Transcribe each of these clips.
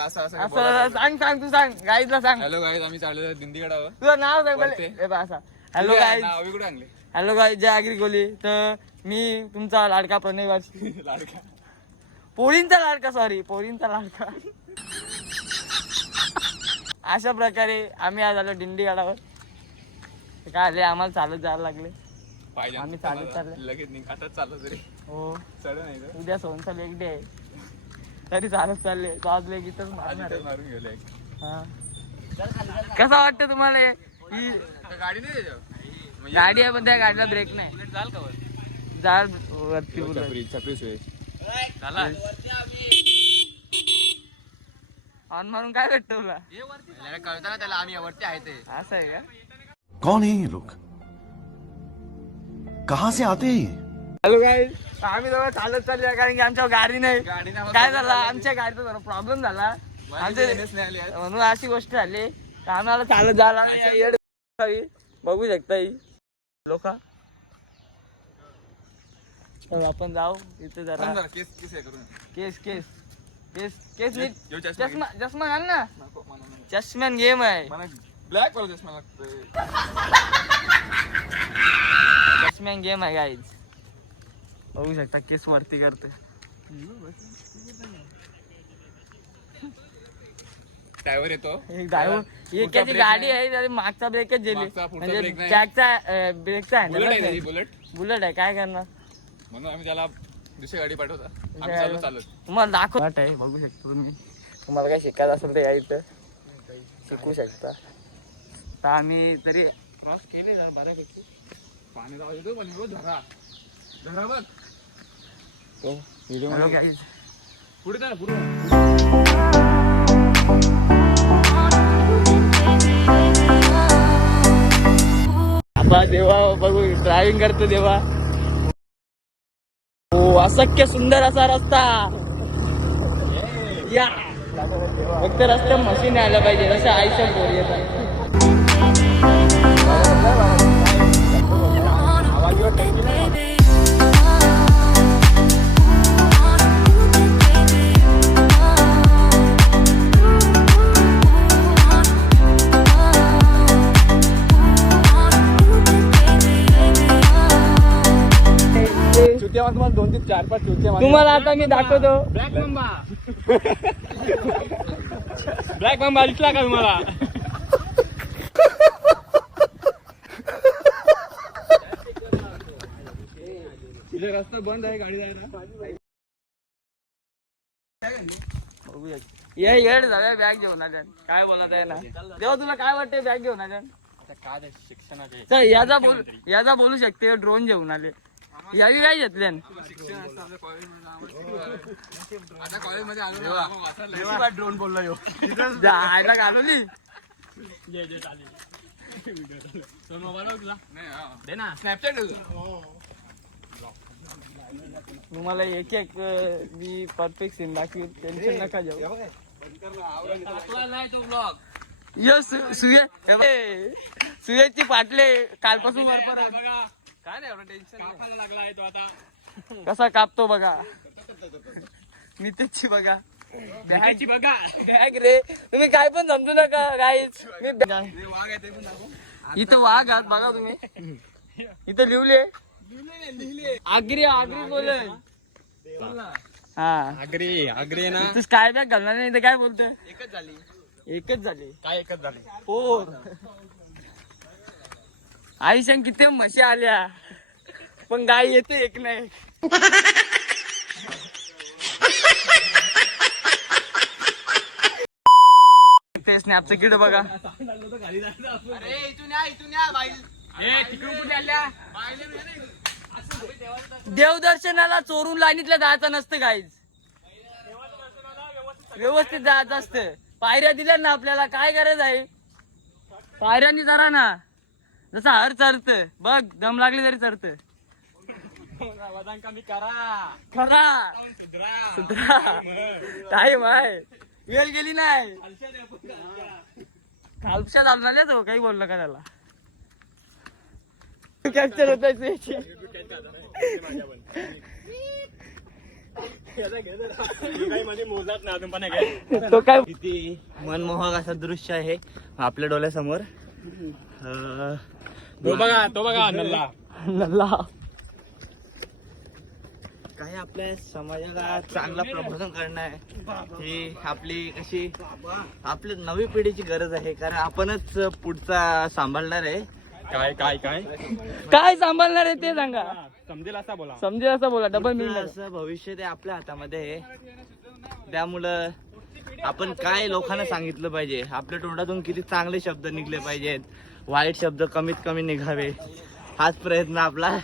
असं सांग तू सांग गाईजला सांग. हॅलो गाईज, आम्ही चाललो दिंडीगडावर. तुझं नाव सांग पहिले. हॅलो गाईज, कुठे आणले? हॅलो गाईज, जय आगरी कोली. तर मी तुमचा लाडका प्रणय वाशी, लाडका पोरींचा लाडका, सॉरी पोरींचा लाडका. अशा प्रकारे आम्ही आज आलो दिंडीगडावर. काय आले, आम्हाला चालत जायला लागले. पाहिजे आम्ही चालत चालले. लगेच निघातात चाललो तरी. हो, चढ नाही तर उद्या सोनचा लेक डे आहे तरी चालत चालले. तो आज लेक इथंच मारणार आहे. मारून गेले. हा, कसा वाटतं तुम्हाला ही गाडी नाही त्याच्यावर? गाडी आहे पण त्या गाडीला ब्रेक नाही. जाल का वर? जाल वरती उलट. छपरी सोय झाला ऑन मारून काय भेटत तुला? कळतं ना त्याला, आम्ही वरती आहे ते. असं आहे का? कौन है ये लोग, कहाँ से आते हैं ये? हॅलो गाईज, आम्ही जवळ चालत चालले कारण की आमच्यावर गाडी नाही. गाडी नाही. काय झालं, आमच्या गाडीचा जरा प्रॉब्लेम झाला. म्हणून अशी गोष्ट झाली तर आम्हाला चालत जायला नाही. बघू शकता ही लोक. आपण जाऊ इथे जरा. केस केस केस केस नीट. चष्मा चष्मा घाल ना. चष्म्यान गेम आहे. ब्लॅक कलर चष्मा लागतोय. चष्म्यान गेम आहे गाईज. बघू शकता केस वरती करते. ड्रायव्हर येतो. एक ड्रायव्हर एकाची गाडी आहे त्याची मागचा ब्रेकच गेली. मागचा, पुढचा म्हणजे ब्रेक नाही. बॅकचा ब्रेकचा बुलेट आहे आहे. त्याची, बुलेट. बुलेट आहे, काय करणार. म्हणून आम्ही त्याला दुसरी गाडी पाठवता. आम्ही चालू चालत. तुम्हाला दाखव आहे, बघू शकता तुम्ही. तुम्हाला काय शिकायचं असेल तर यायचं शिकू शकता. तर आम्ही तरी क्रॉस केले ना बऱ्यापैकी. पाणी जाऊ देतो पण धरा धरा बघ. Hello guys. पुढे जा पुढे. आता देवा बघू ड्रायव्हिंग करतो देवा. हो, असख्य सुंदर असा रस्ता. या फक्त रस्त्यात मशीन आलं पाहिजे जसं आयुष्यात बोल येतात. तुम्हाला 2 ते 4-5 चुटके तुम्हाला आता मी दाखवतो. Black Mamba. ब्लॅक मम्बा दिसला का तुम्हाला? इथे रस्ता बंद आहे गाडी जायला. ये येड झाल्या बॅग घेऊन आल्या. काय बनवता आहे ना देवा, तुला काय वाटतंय बॅग घेऊन आल्या? काय शिक्षणाचे चल याचा बोलू शकते. ड्रोन घेऊन आले. यावी काय घेतल्या? आता कॉलेजमध्ये आलो ड्रोन बोलला यो. जायला घालवली. तुम्हाला एक एक मी परफेक्ट सीन दाखवी. टेन्शन नका जाऊ. सुयशची पाटले कालपासून काय नाही एवढं टेन्शन. कापायला लागला आहे तो आता. कसा कापतो बघा. नितेशची बघा. बॅगची बघा. बॅग रे, तुम्ही काय पण समजू नका गाईच. मी वाघ आहे ते पण दाखव. इथं वाघ आहात बघा तुम्ही. इथं लिहिले आगरी आगरी बोल. हा आगरी ना. तू स्काय बॅग घालणार नाही तर काय बोलतोय? एकच झाली. एकच झाली. काय एकच झाली? पोर आयुष्यात किती म्हशी आल्या पण गाय येते एक नाही. ते स्नॅपचं किड बघा. देवदर्शनाला चोरून लाईनीतल्या जायचं नसतं गाईज. व्यवस्थित जायचं असतं. पायऱ्या दिल्या ना आपल्याला, काय गरज आहे पायऱ्यांनी जरा ना. जसं हर चढत बघ, दम लागली तरी चढत. खरा सुधरा टाईम आहे. वेळ गेली नाही. खालशा चालणार तो काही बोललं का त्याला. कॅप्चर होत तो काय किती मनमोहक असं दृश्य आहे आपल्या डोळ्यासमोर. तो बघा नल्ला. नल्ला. काही आपल्या समाजाला चांगला प्रबोधन करणं आहे ही आपली कशी आपली नवी पिढीची गरज आहे, कारण आपणच पुढचा सांभाळणार आहे. काय सांभाळणार आहे ते सांगा. समजेल असा बोला. Double minute. असं भविष्य ते आपल्या हातामध्ये आहे. त्यामुळं आपण काय लोकांना सांगितलं पाहिजे, आपल्या तोंडातून किती चांगले शब्द निघले पाहिजेत, वाईट शब्द कमीत कमी निघावे, हाच प्रयत्न आपला.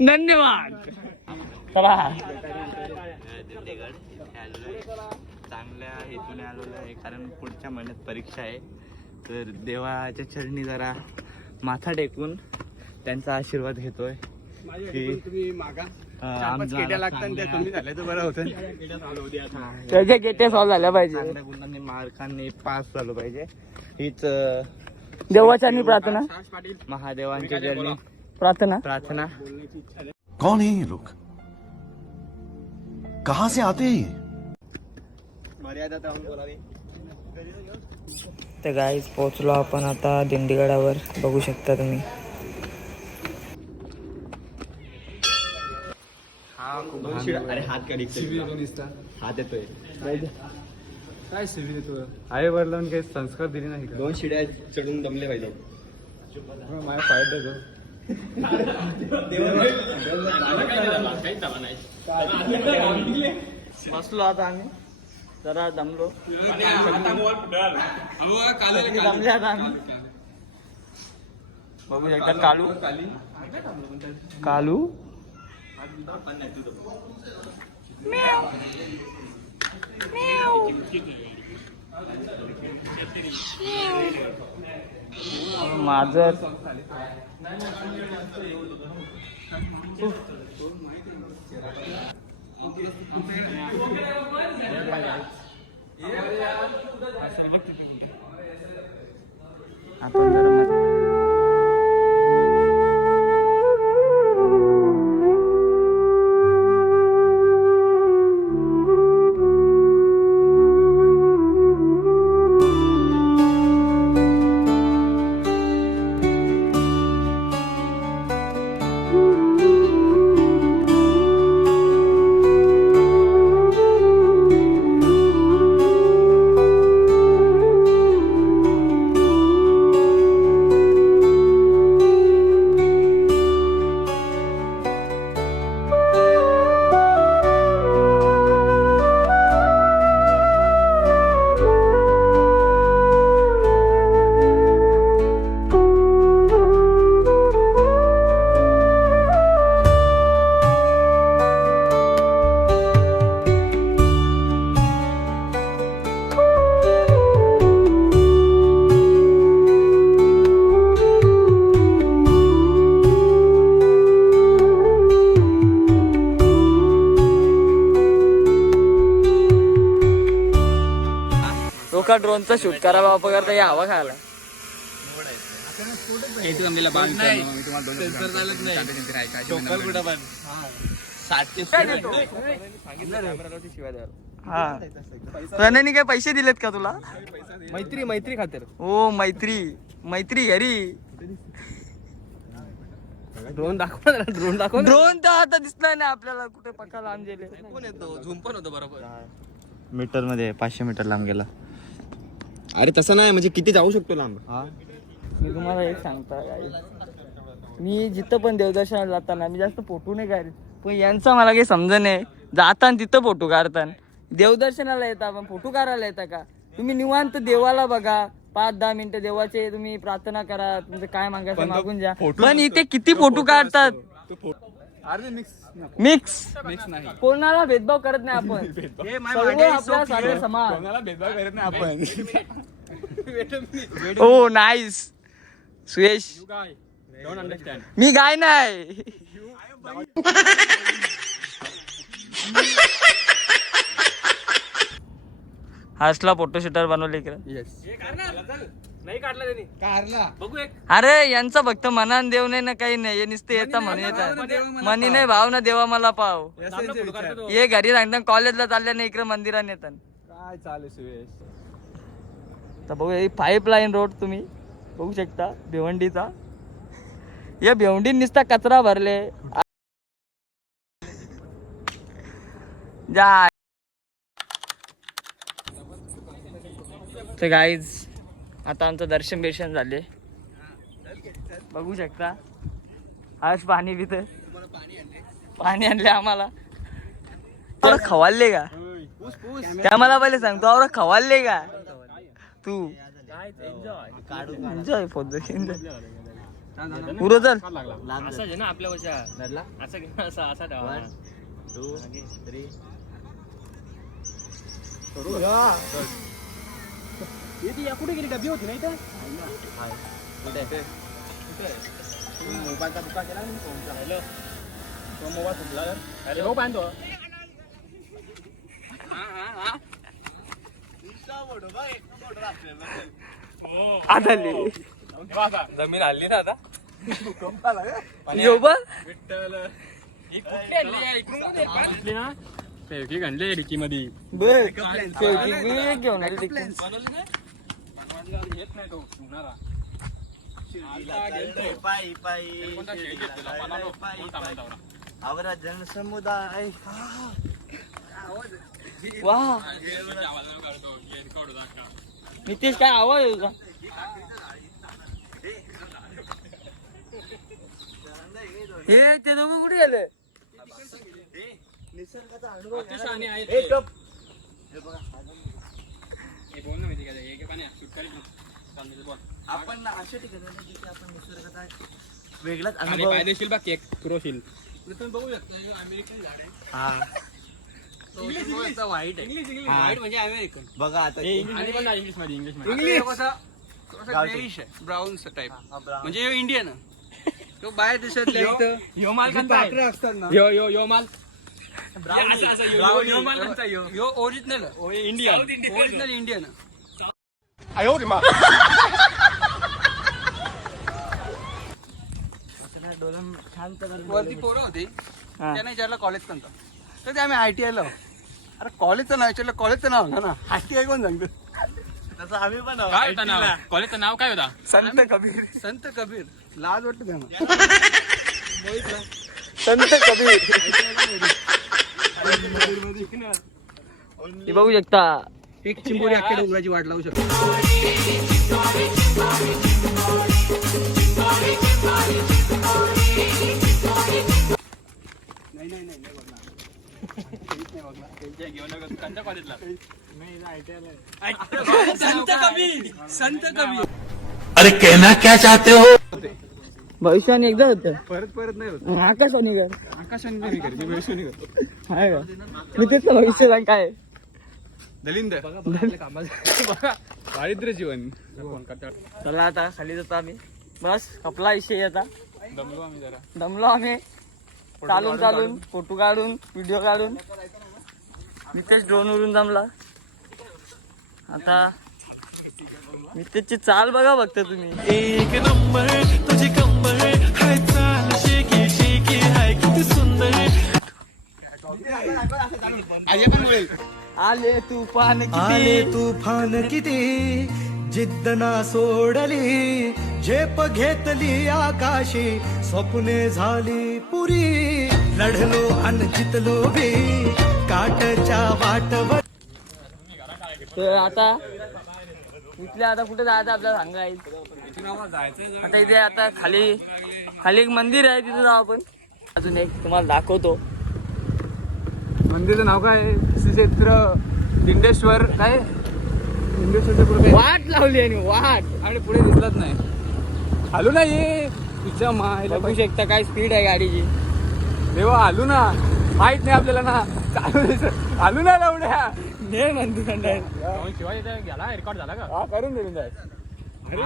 धन्यवाद. चला. चांगल्या हेतूने आलेलो आहे, कारण पुढच्या महिन्यात परीक्षा आहे. तर देवाच्या चरणी जरा माथा टेकून त्यांचा आशीर्वाद घेतोय की त्याच्या गेटे सॉल्व झाल्या पाहिजे, चांगल्या गुणांनी मार्कांनी पास झालं पाहिजे. हीच देवाच्या प्रार्थना, महादेवांच्या चरणी प्रार्थना. कौन है ये लोग? कहां से आते हैं ये? तर गाईज पोहोचलो आपण आता दिंडीगडावर, बघू शकता तुम्ही. अरे हात काढी हात येतोय काय शिवी देतो. आई वडिलांनी काही संस्कार दिले नाही का? 2 शिड्या चढून दमले पाहिजे. माझ्या पाय देतो. बसलो आता आम्ही, जरा दमलो. दमले आता आम्ही. बघू शकता कालू. माजर. लोका ड्रोनचा शूट करा बाबा करता या हवा खायला. हा प्रणयने काय पैसे दिलेत का तुला? मैत्री खातर. हो मैत्री घरी. ड्रोन दाखव. ड्रोन तर आता दिसलाय ना आपल्याला कुठे पक्का लांब गेले. कोण येतो? झूम पण होतो बरोबर. मीटर मध्ये 500 मीटर लांब गेला. अरे तसं नाही, म्हणजे किती जाऊ शकतो लांब. मी तुम्हाला एक सांगता काय, मी जिथं पण देवदर्शनाला जाताना मी जास्त फोटो नाही काढत, पण यांचा मला काही समज नाही. जाताना तिथं फोटो काढताना, देवदर्शनाला येता पण फोटो काढायला येता का? तुम्ही निवांत देवाला बघा, 5-10 मिनिटं देवाचे तुम्ही प्रार्थना करा, तुमचं काय मागायचं मागून जा. पण इथे किती फोटो काढतात. मिक्स नाही. कोणाला भेदभाव करत नाही आपण. सर्व आपला सारखं समान. कोणाला भेदभाव करत नाही आपण. Oh nice Suyash. Don't understand. मी गाय नाही. हर्षला फोटोशूटर बनवले इकडे. नाही काढला त्यांनी कारला बघू एक अरे यांचा फक्त मनान देव नाही ना काही नाही, हे नुसते येता म्हणून येतात. मनी नाही भाव ना देवा मला पाव. हे घरी सांगता कॉलेजला चालल्या नाही इकडे मंदिरात येतात. काय चालू सुयश. तर बघू ही पाईपलाईन रोड तुम्ही बघू शकता भिवंडीचा. या भिवंडीत नुसता कचरा भरले. जा तर गाईज आता आमचं दर्शन बिर्शन झाले बघू शकता. आज पाणी पित पाणी आणले आम्हाला. खवालले का त्या मला पहिले सांगतो आवरा खवालले का तू. एन्जॉय पुरं चल ना आपल्या असा कुठे गेली डबी होती नाही तर मोबाईलचा दुका केला मोबाईल सुटला हॅलो बांधतो. जमीन हल्ली ना आता फेवकी घंटले डिकी मध्ये घेऊन येत नाही तो आवरा जनसमुदाय वा नितेश काय आवाज आहे तुझा. हे ते दोघं कुठे गेले. निसर्गाचा आपण अशा ठिकाणी जिथे आपण निसर्गाचा वेगळाच अनुभव फायदेशीर बा केक पुरवशील तुम्ही बघू शकता. अमेरिकन झाड आहे व्हाईट आहे. व्हाईट म्हणजे अमेरिकन. बघा आता इंग्लिश मध्ये ब्राऊन टाईप म्हणजे इंडियन. तो बाहेर देशातल्या यो माल असतात ना यो माल यो ओरिजिनल इंडियन ओरिजिनल इंडियन. वरती पोरं होती त्यांना विचारलं कॉलेज कोणतं तर ते आम्ही ITI ला. अरे कॉलेजचं नाव विचारलं कॉलेजचं नाव होतं ना ITI कोण सांगतो. तसं आम्ही पण काय होतं नाव कॉलेजचं नाव काय होता. संत कबीर. संत कबीर. लाज वाटतं त्यांना. संत कबीर हे बघू शकता. एक चिंबोरी अख्ख्या डोंगराची वाट लावू शकतो. संत कबीर. अरे कहना क्या चाहते हो. भविष्याने एकदा होत परत नाही होत. आकाशाने कर आकाशाने नाही करते भविष्याने करतो. हाय का मी तेच भविष्य सांग काय दलिंदर दारिद्र्य जीवन. चला आता खाली जातो आम्ही. बस आपला विषय आता दमलो आम्ही जरा. दमलो आम्ही चालून चालून फोटो काढून व्हिडिओ काढून. नितेश ड्रोन वरून जमला. आता नितेशची चाल बघा फक्त तुम्ही. एक नंबर तुझी कंबर हाय चाल शेकी शेकी हाय किती सुंदर. आले तुफान आले तुफान किती जिद्द ना सोडली झेप घेतली आकाशी स्वप्ने झाली पुरी लढलो आणि जितलो बी काटच्या वाटवर. तर आता इथल्या आता कुठे जायचं आपल्याला सांगायचं. आता इथे आता खाली खाली एक मंदिर आहे तिथे जाऊ आपण. अजून एक तुम्हाला दाखवतो. मंदिरचं नाव काय श्री क्षेत्र दिंडेश्वर. काय दिंडेश्वरच्या पुढे वाट लावली आणि वाट आणि पुढे दिसलंच नाही. आलू ना ये तुझ्या मायला बघू शकता काय स्पीड आहे गाडीची. देवा आलू ना माहित नाही आपल्याला ना चालू आलू ना लावड्या ने मंदिर शिवाय गेला रेकॉर्ड झाला का. हा करून देऊन जाय. अरे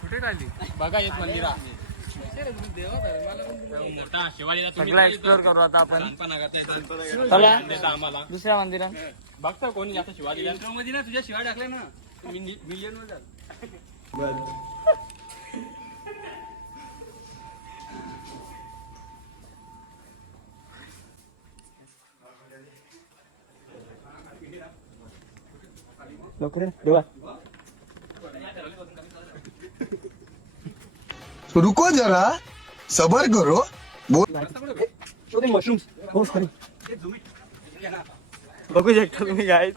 कुठे काढली बघा येत मंदिरा सगळा एक्सप्लोर करू आता आपण. चला दुसऱ्या मंदिरात. बघता कोणी जास्त शिवाय दिल्या मध्ये ना तुझ्या शिवाय टाकल्या ना मिलियन वर झालं. देवा रुको जरा सबर करो. मशरूम्स हो सॉरी. बघू शकता तुम्ही गाईज.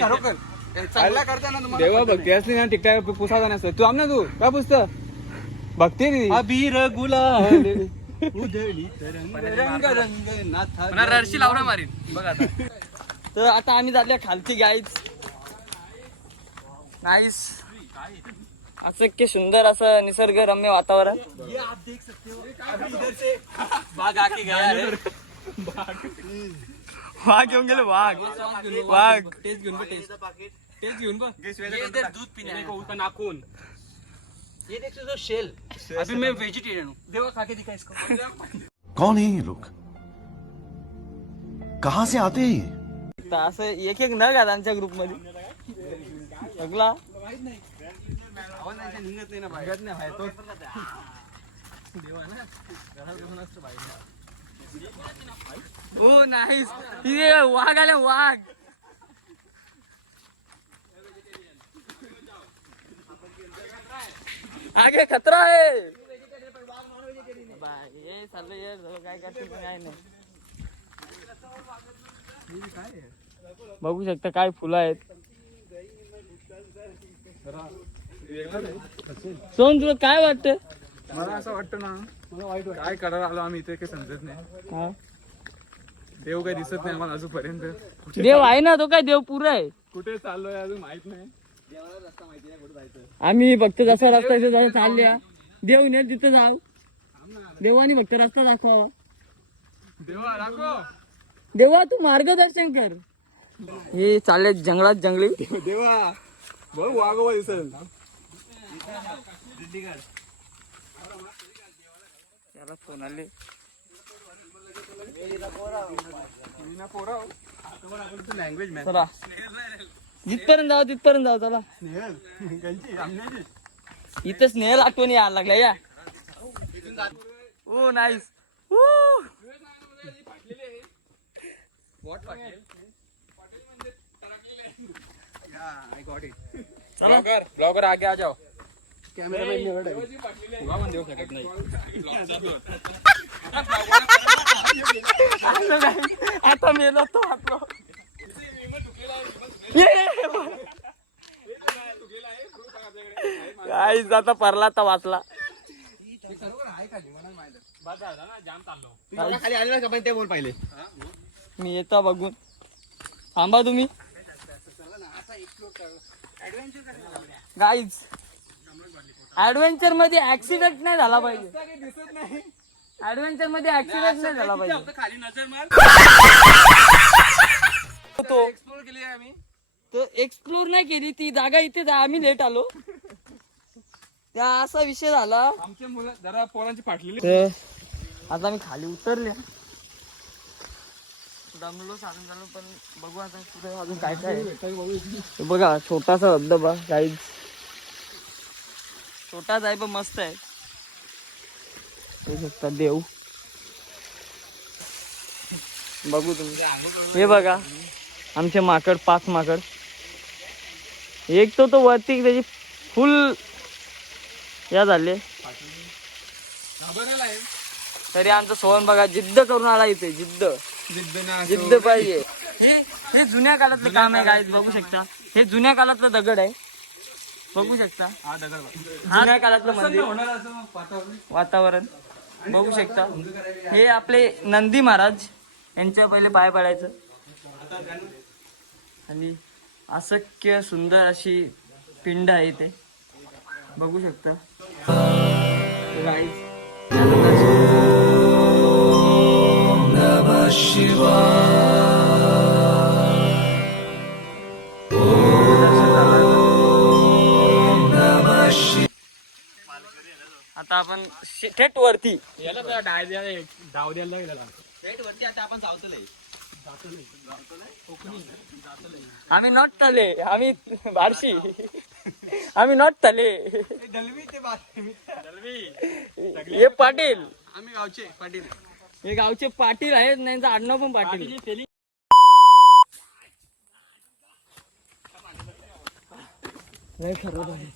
खरोखर चांगला करताना तुम्हाला देवा बघते असली ना टिकटॉक पुसाचा नसतं. तू आम ना तू काय पुसतं बघते ती अबीर गुलाल उधळी रंग रंग नाथा रडशी लावणं मारीन बघ आता. तर आता आम्ही जातल्या खालती गाईज. नाईस असं सुंदर असं निसर्गरम्य वातावरण. वाघ येऊन गेले. वाघ वाघ टेस्ट घेऊन बघ. टेस्ट घेऊन बघ. दूध पिणे उसका नाखून. ये देख तो शेल. अभी मैं वेजिटेरियन हूँ. देवा खा के दिखा इसको. कौन है ये लोग कहाँ से आते हैं ये? तर असं एक एक नग आला आमच्या ग्रुप मध्ये सगळा. आवाज नाही निघत नाही ना बाहेर नाही तो देवा ना घरात असतं बाहेर. हो नाईस. तिथे वाघ आले वाघ. आगे खतरा आहे. हे चाललं ये काय करते काय नाही. बघू शकता काय फुलं आहेत. सोन तुला काय वाटतं. मला असं वाटतं ना मला वाईट काय करायला आलो आम्ही इथे काही समजत नाही. हा? देव काही दिसत नाही मला अजूनपर्यंत. देव आहे ना तो काय देव पुरा आहे. कुठे चाललोय अजून माहित नाही. आम्ही फक्त जसा रस्ता इथे जायला चालल्या देव नेल तिथं जाऊ. देवानी फक्त रस्ता दाखवा. देवा दाखव. देवा तू मार्गदर्शन कर. हे चालले जंगलात जंगली. देवा बघ वाघोबा दिसेल. त्याला फोन आले. Language match. चला जिथपर्यंत जाऊ तिथपर्यंत जाऊ. चला इथं स्नेहल आठवणी यायला लागल्या या. ओ नाईस. ब्लॉगर आगे आ जाओ. कॅमेरामॅन निवड आहे. देऊ शकत नाही. आता मेलो तो आपलं. काहीच आता परला तर वाचला. खाली आलेला का पण ते बोल पाहिले. मी येतो बघून. थांबा तुम्ही गाईज. ऍडव्हेंचर मध्ये ऍक्सिडेंट नाही झाला पाहिजे. ऍडव्हेंचर मध्ये ऍक्सिडेंट नाही झाला पाहिजे. खाली नजर मार. तो एक्सप्लोर केली आहे आम्ही. तर एक्सप्लोर नाही केली ती जागा इथे आम्ही लेट आलो. त्या असा विषय झाला. आमचे मुलं जरा पोरांची फाटलेली. तर आता मी खाली उतरले. दमलो चालून झालो पण बघू आता पुढे अजून काय काय आहे. बघा छोटासा धबधबा गाईज. छोटाच आहे पण मस्त आहे. बघू शकता देव. बघू तुम्ही. हे बघा आमचे माकड 5 माकड. एक तो वरती त्याची फुल या झाले. तरी आमचं सोहन बघा जिद्द करून आला इथे. जिद्द पाहिजे. हे जुन्या काळातलं काम आहे गाईज. बघू शकता हे जुन्या काळातलं दगड आहे. बघू शकता जुन्या काळातलं मंदिर वातावरण बघू शकता. हे आपले नंदी महाराज यांच्या पहिले पाय पडायचं. आणि असंख्य सुंदर अशी पिंड आहे इथे बघू शकता गाईज. शिवा आता आपण थेट वरती याला तर डाव द्यायला लागला. थेट वरती आता आपण जाऊतले. आम्ही नॉट तले, आम्ही बारशी, आम्ही नॉट तले. हे पाटील, आम्ही गावचे पाटील. हे गावचे पाटील आहेत, नाही तर आडनाव पण पाटील. लय खराब आहे,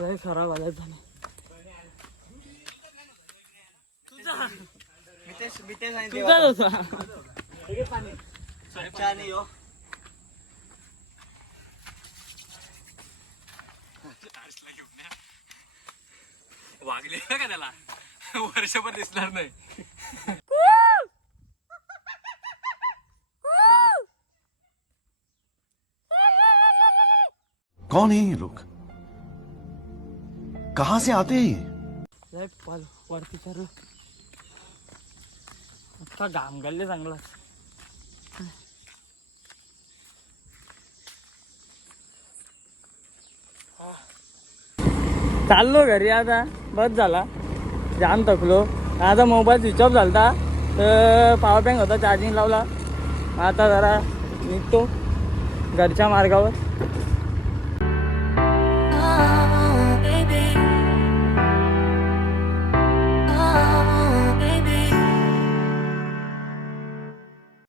लय खराब आला झाले. तुझाच होता. वागले का त्याला वर्षभर दिसणार नाही. कौन है ये लोग? कहां से आते हैं ये? लय वरती चालू, आता घाम घालले चांगला. चाललो घरी आता, बस झाला, जाम थकलो. आता मोबाईल स्विच ऑफ झालता, तर पॉवर बँक होता, चार्जिंग लावला. आता जरा निघतो घरच्या मार्गावर.